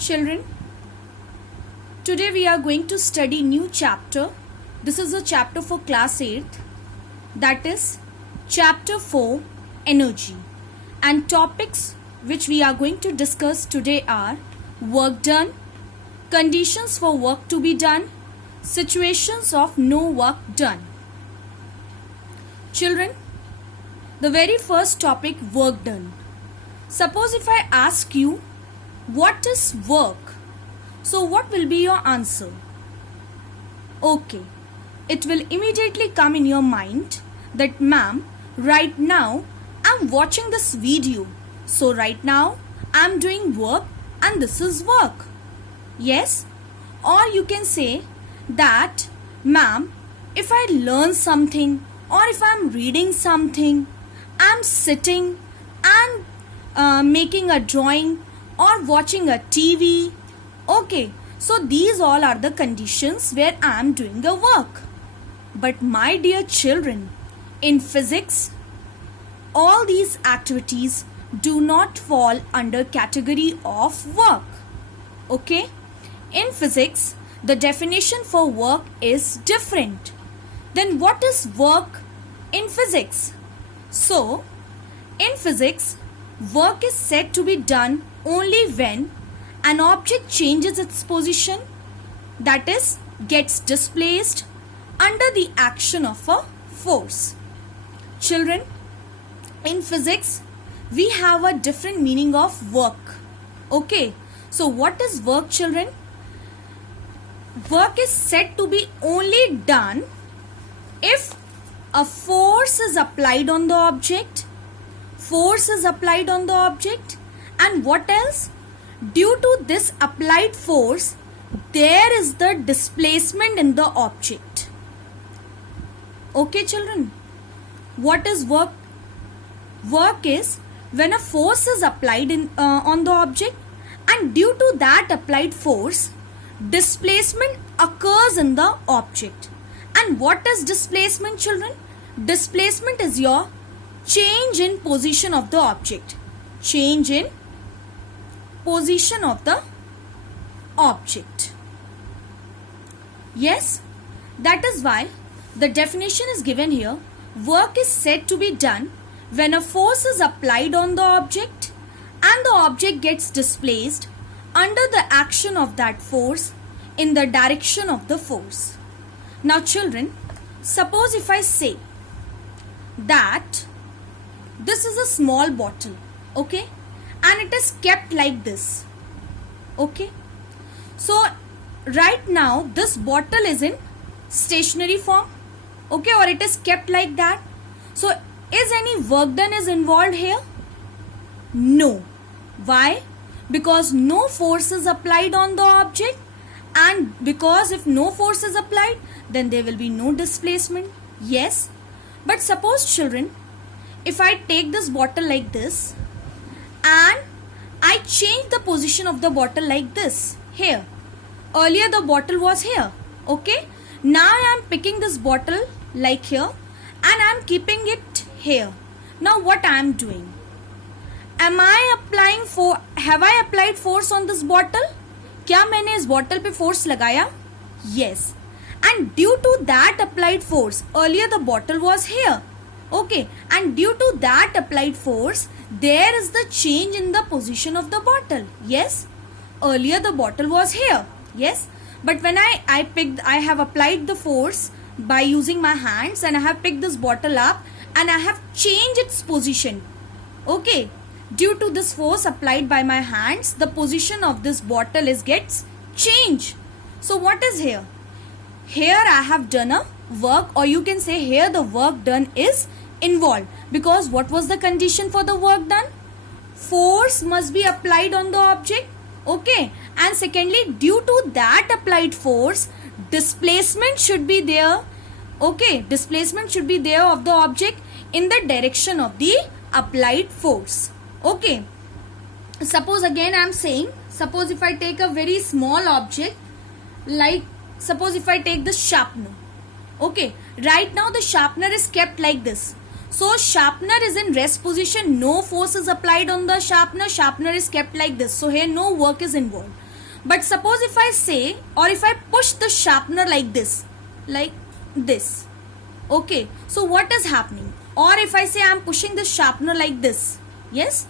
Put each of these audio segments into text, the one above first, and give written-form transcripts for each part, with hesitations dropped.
Children, today we are going to study new chapter. This is a chapter for class 8th, that is chapter 4, energy. And topics which we are going to discuss today are work done, conditions for work to be done, situations of no work done. Children, the very first topic, work done. Suppose if I ask you, what is work? So what will be your answer? Okay, it will immediately come in your mind that ma'am, right now I'm watching this video. So right now I'm doing work and this is work. Yes? Or you can say that ma'am, if I learn something or if I'm reading something, I'm sitting and making a drawing or watching a TV. Okay, so these all are the conditions where I am doing a work. But my dear children, in physics, all these activities do not fall under category of work. Okay, in physics, the definition for work is different. Then what is work in physics? So, in physics, work is said to be done only when an object changes its position, that is, gets displaced under the action of a force. Children, in physics, we have a different meaning of work. Okay, so what is work, children? Work is said to be only done if a force is applied on the object. Force is applied on the object, and what else? Due to this applied force, there is the displacement in the object. Okay, children, what is work? Work is when a force is applied on the object, and due to that applied force, displacement occurs in the object. And what is displacement, children? Displacement is your change in position of the object. Change in position of the object. Yes, that is why the definition is given here. Work is said to be done when a force is applied on the object and the object gets displaced under the action of that force in the direction of the force. Now children, suppose if I say that this is a small bottle, okay, and it is kept like this, okay. So right now this bottle is in stationary form, okay, or it is kept like that. So is any work done is involved here? No. Why? Because no force is applied on the object, and because if no force is applied, then there will be no displacement. Yes, but suppose children, if I take this bottle like this and I change the position of the bottle like this, here. Earlier the bottle was here, okay. Now I am picking this bottle like here and I am keeping it here. Now what I am doing? Have I applied force on this bottle? क्या मैंने इस bottle पे force लगाया? Yes. And due to that applied force, earlier the bottle was here. Okay, and due to that applied force, there is the change in the position of the bottle. Yes, earlier the bottle was here. Yes, but when I have applied the force by using my hands and I have picked this bottle up and I have changed its position. Okay, due to this force applied by my hands, the position of this bottle gets changed. So what is here? Here I have done a work, or you can say here the work done is involved, because what was the condition for the work done? Force must be applied on the object, okay, and secondly, due to that applied force, displacement should be there, okay, displacement should be there of the object in the direction of the applied force. Okay, suppose again I am saying, suppose if I take a very small object, like suppose if I take the sharpener, okay, right now the sharpener is kept like this. So sharpener is in rest position, no force is applied on the sharpener, sharpener is kept like this. So here no work is involved. But suppose if I say, or if I push the sharpener like this, okay, so what is happening? Or if I say I am pushing the sharpener like this, yes,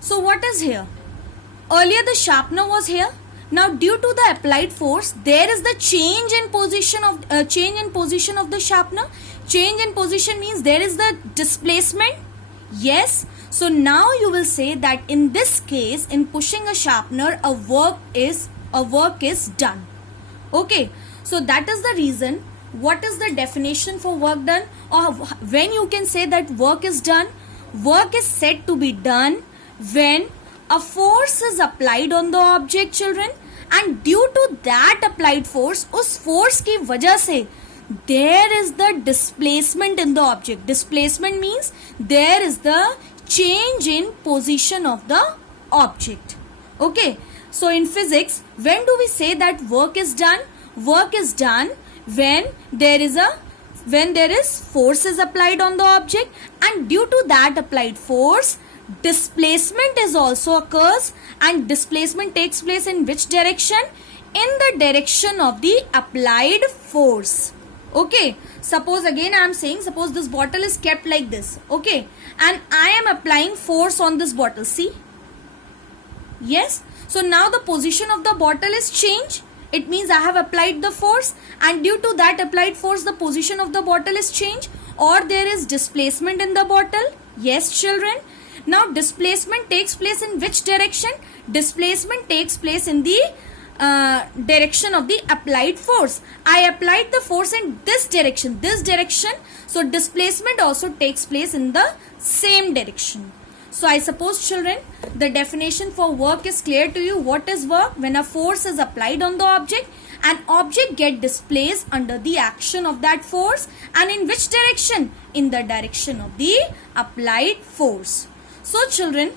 so what is here? Earlier the sharpener was here. Now due to the applied force, there is the change in position of the sharpener. Change in position means there is the displacement. Yes. So now you will say that in this case, in pushing a sharpener, a work is done. Okay. So that is the reason. What is the definition for work done, or when you can say that work is done? Work is said to be done when a force is applied on the object, children, and due to that applied force, उस force की वजह से there is the displacement in the object. Displacement means there is the change in position of the object. Okay. So in physics, when do we say that work is done? Work is done when there is force is applied on the object, and due to that applied force, displacement is also occurs, and displacement takes place in which direction? In the direction of the applied force. Okay, suppose again I am saying, suppose this bottle is kept like this, okay, and I am applying force on this bottle, see? Yes, so now the position of the bottle is changed. It means I have applied the force, and due to that applied force, the position of the bottle is changed, or there is displacement in the bottle. Yes, children. Now displacement takes place in which direction? Displacement takes place in the direction of the applied force. I applied the force in this direction. So displacement also takes place in the same direction. So I suppose, children, the definition for work is clear to you. What is work? When a force is applied on the object, an object get displaced under the action of that force, and in which direction? In the direction of the applied force. So children,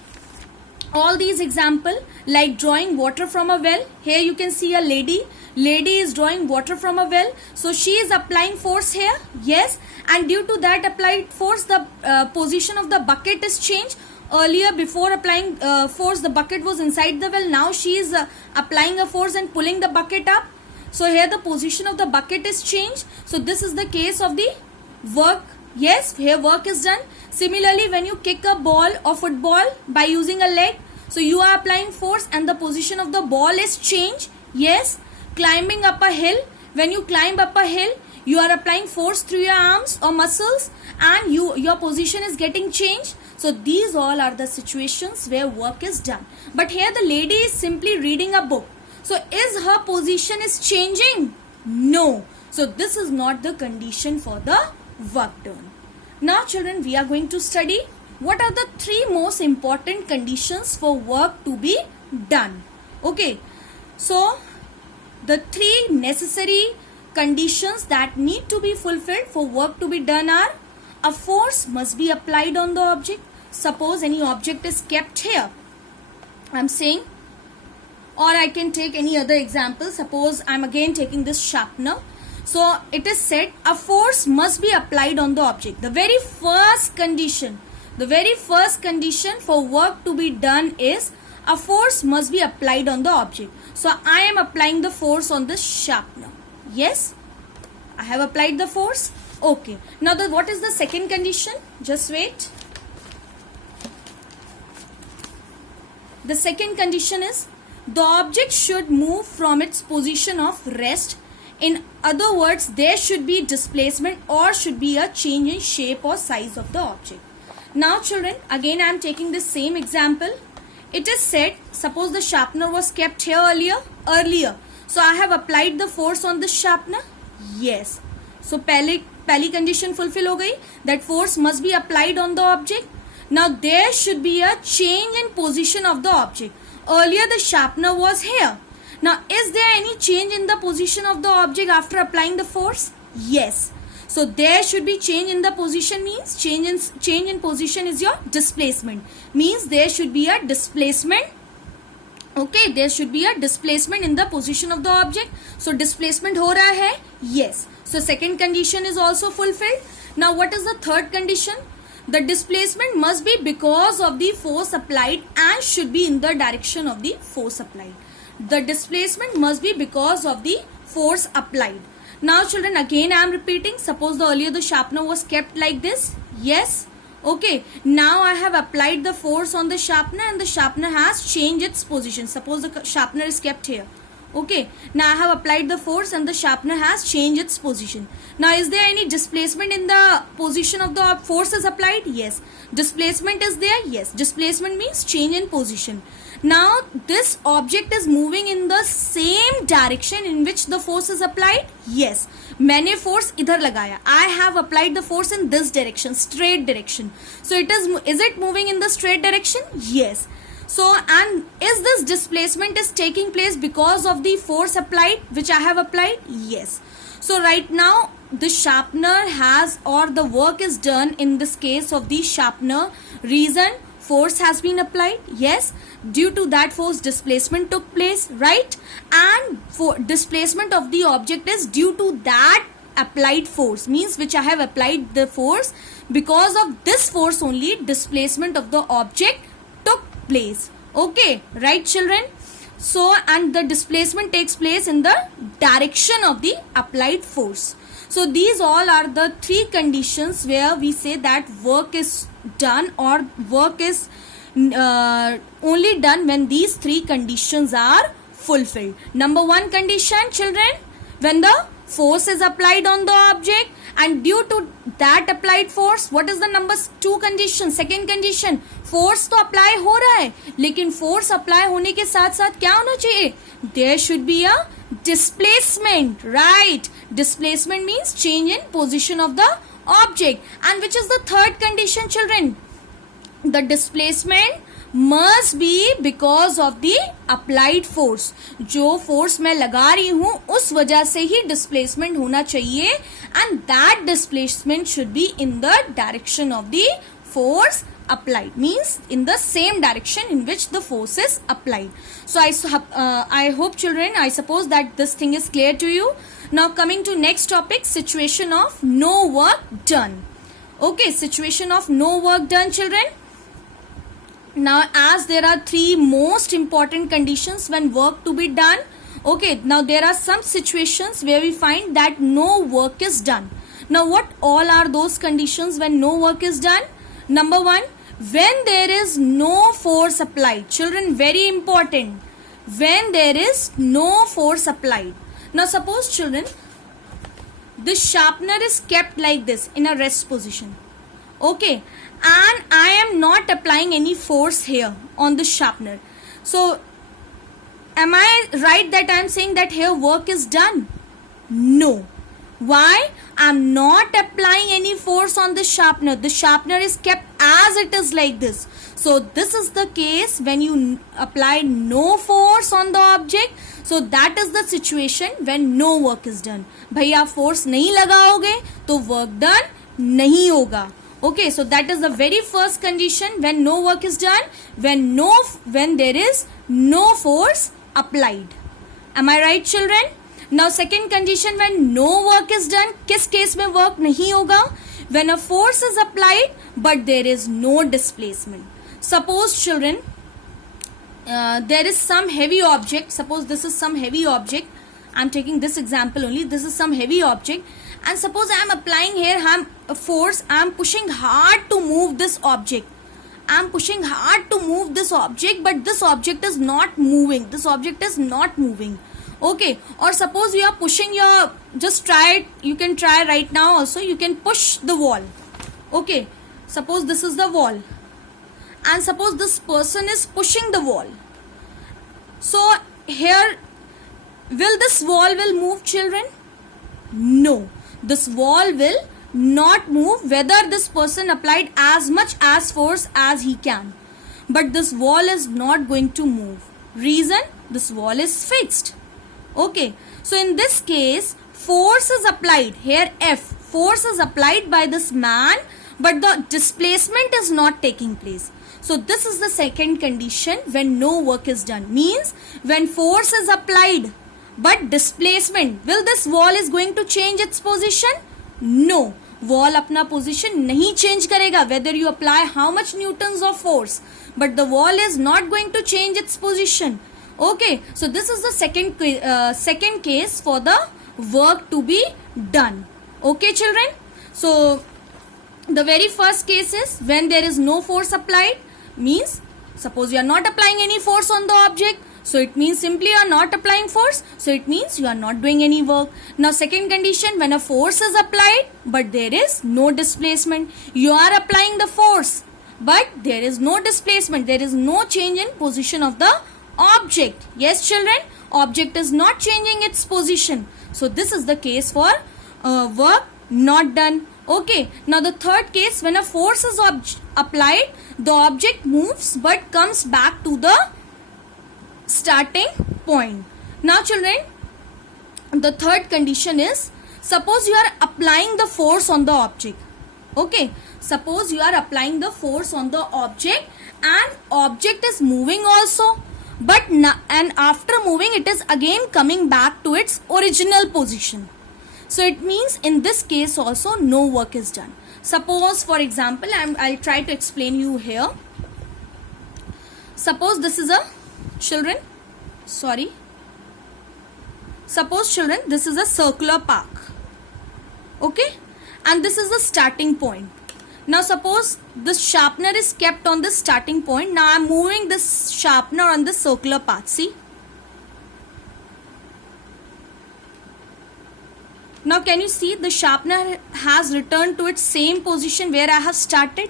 all these example, like drawing water from a well. Here you can see a lady is drawing water from a well. So she is applying force here. Yes, and due to that applied force, the position of the bucket is changed. Earlier, before applying force, the bucket was inside the well. Now she is applying a force and pulling the bucket up. So here the position of the bucket is changed. So this is the case of the work. Yes, here work is done. Similarly, when you kick a ball or football by using a leg, so you are applying force and the position of the ball is changed. Yes, climbing up a hill. When you climb up a hill, you are applying force through your arms or muscles, and your position is getting changed. So these all are the situations where work is done. But here the lady is simply reading a book. So is her position is changing? No. So this is not the condition for the work done. Now children, we are going to study what are the three most important conditions for work to be done. Okay. So the three necessary conditions that need to be fulfilled for work to be done are: a force must be applied on the object. Suppose any object is kept here, I am saying, or I can take any other example. Suppose I am again taking this sharpener. So it is said a force must be applied on the object. The very first condition for work to be done is a force must be applied on the object. So I am applying the force on this sharpener. Yes, I have applied the force. Okay. Now what is the second condition? Just wait. The second condition is the object should move from its position of rest. In other words, there should be displacement or should be a change in shape or size of the object. Now children, again I am taking the same example. It is said, suppose the sharpener was kept here earlier. So I have applied the force on the sharpener. Yes. So पहली condition fulfill हो गई, that force must be applied on the object. Now there should be a change in position of the object. Earlier the sharpener was here. Now is there any change in the position of the object after applying the force? Yes. So there should be change in the position, means change in position is your displacement. Means there should be a displacement. Okay, there should be a displacement in the position of the object. So displacement हो रहा है? Yes. So second condition is also fulfilled. Now what is the third condition? The displacement must be because of the force applied and should be in the direction of the force applied. the displacement must be because of the force applied. Now children, again I am repeating, suppose the earlier the sharpener was kept like this. Yes. Okay, now I have applied the force on the sharpener and the sharpener has changed its position. Suppose the sharpener is kept here. Okay, now I have applied the force and the sharpener has changed its position. Now is there any displacement in the position of the force is applied? Yes. Displacement is there? Yes. Displacement means change in position. Now this object is moving in the same direction in which the force is applied? Yes. मैंने force इधर लगाया. I have applied the force in this direction, straight direction. So is it moving in the straight direction? Yes. So, and is this displacement is taking place because of the force applied which I have applied? Yes. So right now the sharpener has, or the work is done in this case of the sharpener. Reason, force has been applied. Yes. Due to that force displacement took place, right? And for displacement of the object is due to that applied force, means which I have applied the force. Because of this force only displacement of the object took place. Okay, right children? So, and the displacement takes place in the direction of the applied force. So these all are the three conditions where we say that work is done, or work is only done when these three conditions are fulfilled. Number one condition children, when the force is applied on the object and due to that applied force, what is the number two condition? Second condition, force तो apply हो रहा है, लेकिन force apply होने के साथ साथ क्या होना चाहिए? There should be a displacement, right? Displacement means change in position of the object. And which is the third condition children? The displacement must be because of the applied force. जो force मैं लगा रही हूँ उस वजह से ही displacement होना चाहिए, and that displacement should be in the direction of the force applied, means in the same direction in which the force is applied. So I hope children, I suppose that this thing is clear to you. Now coming to next topic, situation of no work done. Okay, situation of no work done children. Now as there are three most important conditions when work to be done. Okay, now there are some situations where we find that no work is done. Now what all are those conditions when no work is done? Number one, when there is no force applied. Children, very important. When there is no force applied. Now suppose children, the sharpener is kept like this in a rest position. Okay, and I am not applying any force here on the sharpener. So am I right that I am saying that here work is done? No. Why? I am not applying any force on the sharpener. The sharpener is kept as it is like this. So this is the case when you apply no force on the object. So that is the situation when no work is done. भैया force नहीं लगाओगे तो work done नहीं होगा. Okay, so that is the very first condition when no work is done, when there is no force applied. Am I right children? Now second condition when no work is done, किस case में work नहीं होगा? When a force is applied but there is no displacement. Suppose children, there is some heavy object. Suppose this is some heavy object. I am taking this example only. This is some heavy object. And suppose I am applying here a force. I am pushing hard to move this object. I am pushing hard to move this object, but this object is not moving. This object is not moving. Okay. Or suppose you are pushing your, just try it. You can try right now also. You can push the wall. Okay. Suppose this is the wall. And suppose this person is pushing the wall. So here, will this wall will move children? No. This wall will not move whether this person applied as much as force as he can. But this wall is not going to move. Reason? This wall is fixed. Okay. So in this case, force is applied. Here F. Force is applied by this man, but the displacement is not taking place. So this is the second condition when no work is done. Means when force is applied but displacement, will this wall is going to change its position? No. Wall अपना position नहीं change करेगा whether you apply how much newtons of force, but the wall is not going to change its position. Okay, so this is the second case for the work to be done. Okay, children. So the very first case is when there is no force applied, means suppose you are not applying any force on the object, so it means simply you are not applying force, so it means you are not doing any work. Now second condition, when a force is applied but there is no displacement, you are applying the force but there is no displacement, there is no change in position of the object. Yes children, object is not changing its position, so this is the case for work not done. Okay, now the third case, when a force is applied, the object moves but comes back to the starting point. Now children, the third condition is, suppose you are applying the force on the object. Okay, suppose you are applying the force on the object and object is moving also, but and after moving it is again coming back to its original position. So it means in this case also no work is done. Suppose for example, I'll try to explain you here. Suppose this is a suppose children, this is a circular park. Okay, and this is the starting point. Now suppose this sharpener is kept on the starting point. Now I am moving this sharpener on the circular path. See, now can you see the sharpener has returned to its same position where I have started?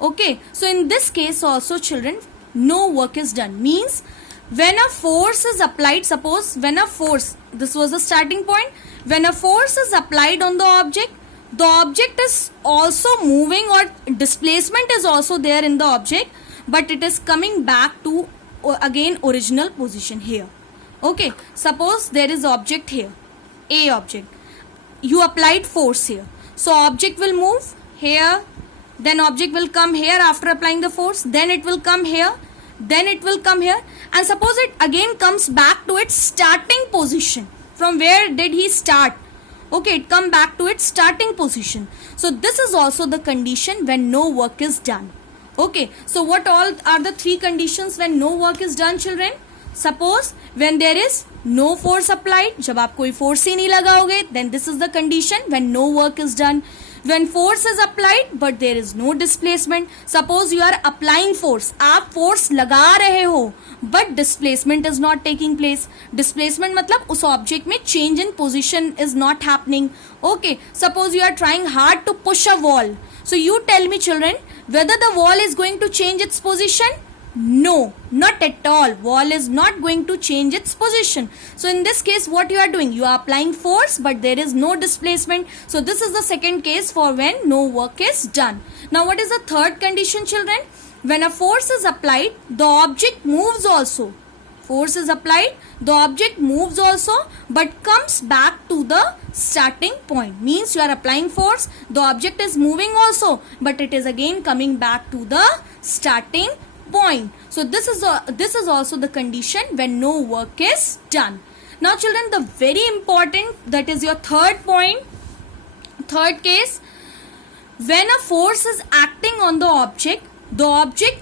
Okay, so in this case also children, no work is done. Means when a force is applied, suppose when a force, this was the starting point, when a force is applied on the object is also moving or displacement is also there in the object, but it is coming back to again original position here. Okay, suppose there is object here, A object. You applied force here, so object will move here, then object will come here after applying the force, then it will come here, then it will come here, and suppose it again comes back to its starting position. From where did he start? Okay, it come back to its starting position. So this is also the condition when no work is done. Okay, so what all are the three conditions when no work is done children? Suppose when there is no force applied, जब आप कोई force ही नहीं लगाओगे, then this is the condition when no work is done. When force is applied but there is no displacement, suppose you are applying force, आप force लगा रहे हो but displacement is not taking place. Displacement मतलब उस object में change in position is not happening. Okay, suppose you are trying hard to push a wall. So you tell me children, whether the wall is going to change its position? No, not at all. Wall is not going to change its position. So in this case, what you are doing? You are applying force but there is no displacement. So this is the second case for when no work is done. Now what is the third condition children? When a force is applied, the object moves also. Force is applied, the object moves also but comes back to the starting point. Means you are applying force, the object is moving also but it is again coming back to the starting point. So this is also the condition when no work is done. Now children, the very important, that is your third point, third case, when a force is acting on the object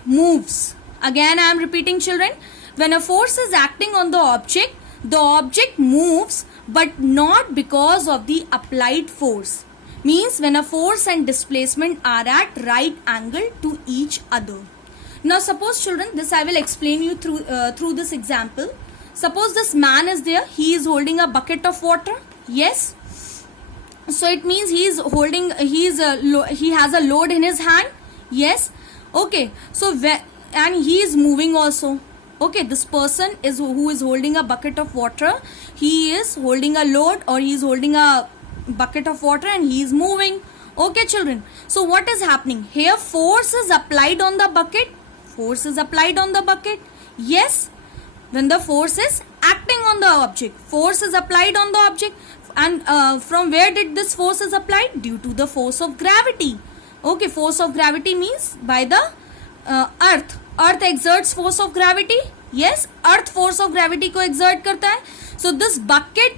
moves. Again I am repeating children, when a force is acting on the object moves but not because of the applied force. Means when a force and displacement are at right angle to each other. Now suppose children, this I will explain you through this example. Suppose this man is there, he is holding a bucket of water. Yes, so it means he has a load in his hand. Yes, okay, so and he is moving also. Okay, this person is who is holding a bucket of water, he is holding a load or he is holding a bucket of water and he is moving. Okay children, so what is happening here? Force is applied on the bucket. Force is applied on the bucket. Yes, when the force is acting on the object, force is applied on the object, and from where did this force is applied? Due to the force of gravity. Okay, force of gravity means by the earth exerts force of gravity. Yes, earth force of gravity को exert करता है. So this bucket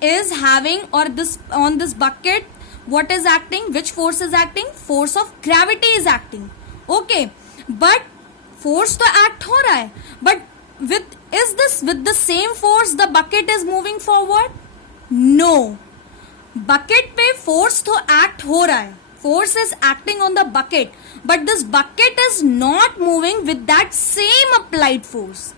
is having, or this on this bucket, what is acting? Which force is acting? Force of gravity is acting. Okay, but force तो act हो रहा है, but with is this this with the same force the bucket is moving forward? No. Bucket पे force तो act हो रहा है. Force is acting on the bucket, but this bucket is not moving with that same applied force.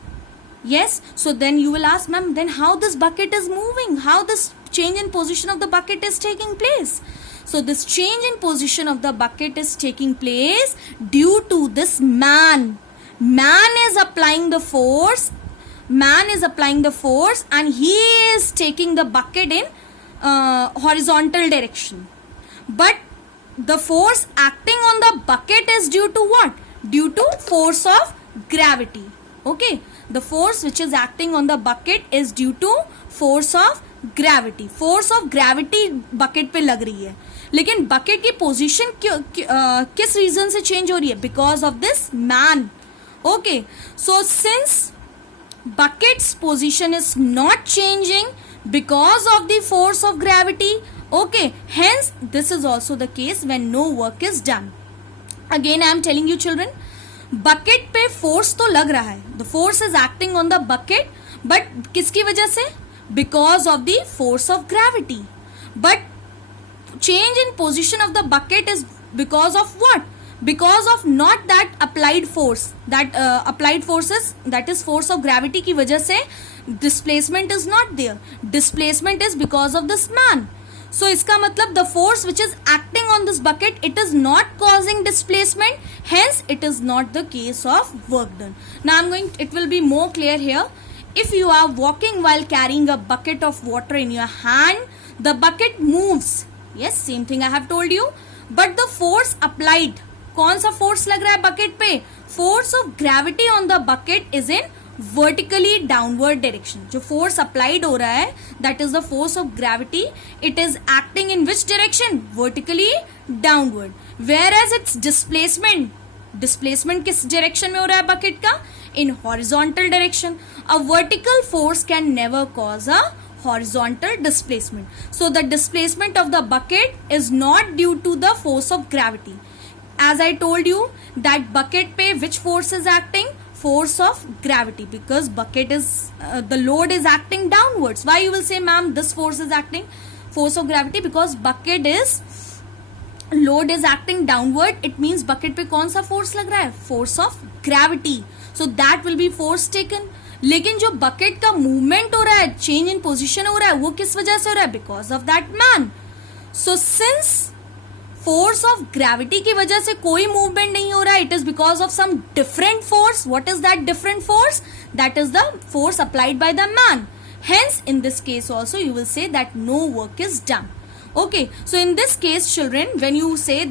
Yes, so then you will ask, ma'am, then how this bucket is moving? How this change in position of the bucket is taking place? So this change in position of the bucket is taking place due to this man. Man is applying the force. Man is applying the force and he is taking the bucket in horizontal direction. But the force acting on the bucket is due to what? Due to force of gravity. Okay, the force which is acting on the bucket is due to force of gravity. Force of gravity bucket पे लग रही है, लेकिन bucket की position किस reason से change हो रही है? Because of this man. Okay, so since bucket's position is not changing because of the force of gravity, okay, hence this is also the case when no work is done. Again I am telling you children, bucket पे force तो लग रहा है, the force is acting on the bucket, but किसकी वजह से? Because of the force of gravity. But change in position of the bucket is because of what? Because of not that applied force, that applied forces, that is force of gravity की वजह से displacement is not there. Displacement is because of this man. So इसका मतलब the force which is acting on this bucket, it is not causing displacement, hence it is not the case of work done. Now it will be more clear here. If you are walking while carrying a bucket of water in your hand, the bucket moves. Yes, same thing I have told you. But the force applied, कौन सा force लग रहा है bucket पे? Force of gravity on the bucket is in vertically downward direction. जो force applied हो रहा है, that is the force of gravity. It is acting in which direction? Vertically downward. Whereas its displacement किस direction में हो रहा है bucket का? In horizontal direction. A vertical force can never cause a horizontal displacement. So the displacement of the bucket is not due to the force of gravity. As I told you that bucket पे which force is acting? Force of gravity, because bucket is the load is acting downwards. Why you will say, ma'am, this force is acting force of gravity? Because bucket is load is acting downward. It means bucket पे कौन सा force लग रहा है? Force of gravity. So that will be force taken. लेकिन जो bucket का movement हो रहा है, change in position हो रहा है, वो किस वजह से हो रहा है? Because of that man. So since force of gravity की वजह से कोई movement नहीं हो रहा है, it is because of some different force. What is that different force? That is the force applied by the man. Hence in this case also you will say that no work is done. Okay, so in this case children, when you say that